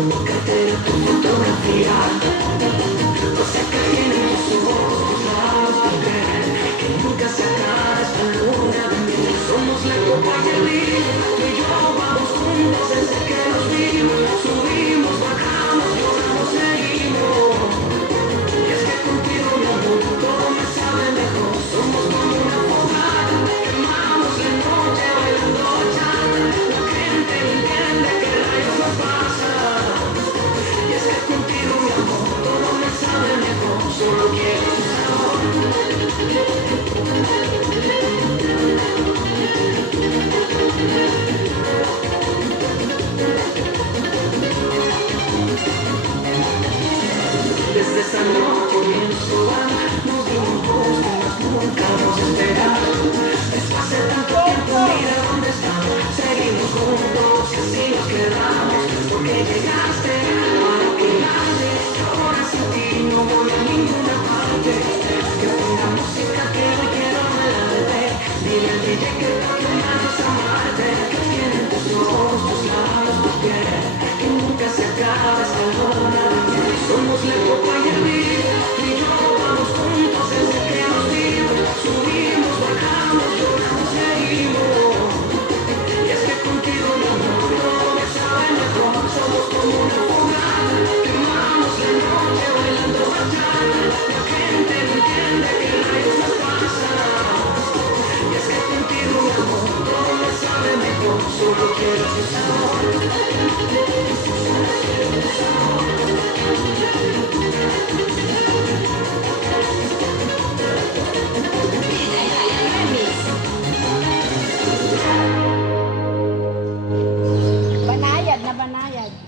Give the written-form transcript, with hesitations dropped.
cartera, tu fotografía. No sé qué tienen tus ojos, tus labios, tu piel, que nunca se acaba esta luna de miel. Somos la copa y el vino, tú y yo vamos juntos desde que nos vimos. Subimos, bajamos, lloramos, seguimos. Y es que contigo, mi amor, todo me sabe mejor. Somos como una fogata, quemamos la noche bailando bachata. La gente no entiende que rayos nos pasa. Y es que contigo, mi amor, todo me sabe mejor. Solo quiero tu sabor. Desde esa noche en su bar, nos dimos gusto, mas nunca nos esperaron. Después de tanto tiempo, mira dónde estamos. Seguimos juntos y así nos quedamos. Porque llegaste para